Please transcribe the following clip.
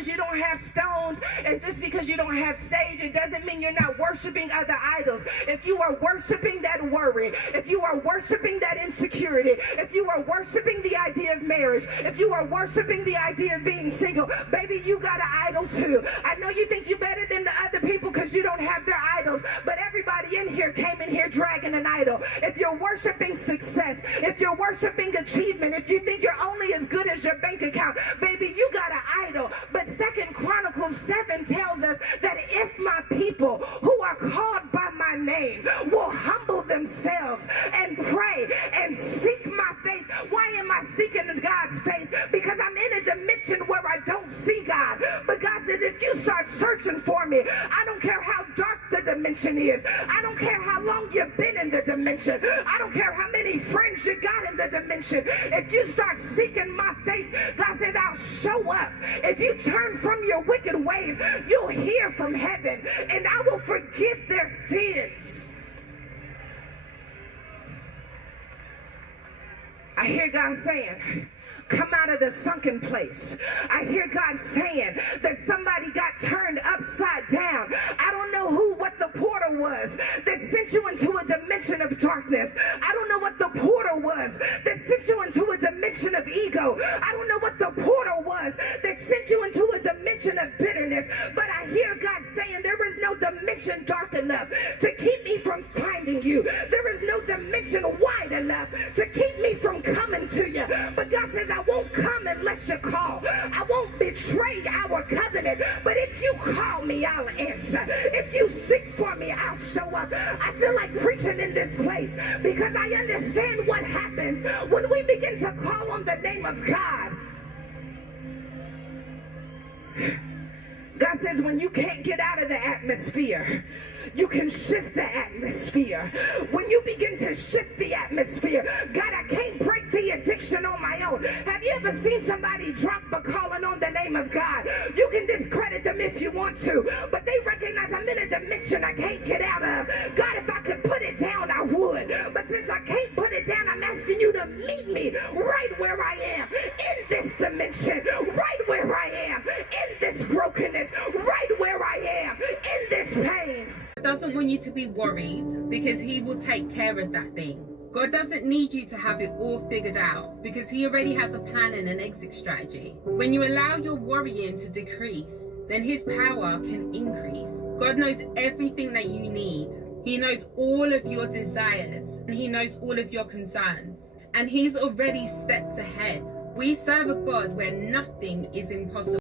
because you don't have stones and just because you don't have sage, it doesn't mean you're not worshiping other idols. If you are worshiping that worry, if you are worshiping that insecurity, if you are worshiping the idea of marriage, if you are worshiping the idea of being single, baby, you got an idol too. I know you think you're better than the other people because you don't have their idols, but everybody in here came in here dragging an idol. If you're worshiping success, if you're worshiping achievement, if you think you're only as good as your bank account, baby, you got an idol. But 2 Chronicles 7 tells us that if my people who are called by my name will humble themselves and pray and seek my face. Why am I seeking God's face? Because I'm in a dimension where I don't see God. But God says, if you start searching for me, I don't care how dark the dimension is. I don't care how long you've been in the dimension. I don't care how many friends you got in the dimension. If you start seeking my face, God says, I'll show up. If you turn from your wicked ways, you'll hear from heaven, and I will forgive their sins. I hear God saying, come out of the sunken place. I hear God saying that somebody got turned upside down. I don't know what the portal was that sent you into a dimension of darkness. I don't know what the portal was that sent you into a dimension of ego. I don't know what the portal was that sent you into a dimension of bitterness. But I hear God saying there is no dimension dark enough to keep me from finding you. There is no dimension wide enough to keep me from coming to you. But God says, I won't come unless you call. I won't betray our covenant. But if you call me, I'll answer. If you seek for me, I'll show up. I feel like preaching in this place because I understand what happens when we begin to call on the name of God. God says when you can't get out of the atmosphere, you can shift the atmosphere. When you begin to shift the atmosphere, God, I can't break the addiction on my own. Have you ever seen somebody drunk but calling on the name of God? You can discredit them if you want to, but they recognize I'm in a dimension I can't get out of. God, if I could put it down, I would. But since I can't put it down, I'm asking you to meet me right where I am, in this dimension, right where I am, in this brokenness, right where I am, in this pain. Doesn't want you to be worried because he will take care of that thing. God doesn't need you to have it all figured out because he already has a plan and an exit strategy. When you allow your worrying to decrease, then his power can increase. God knows everything that you need. He knows all of your desires and he knows all of your concerns. And he's already steps ahead. We serve a God where nothing is impossible.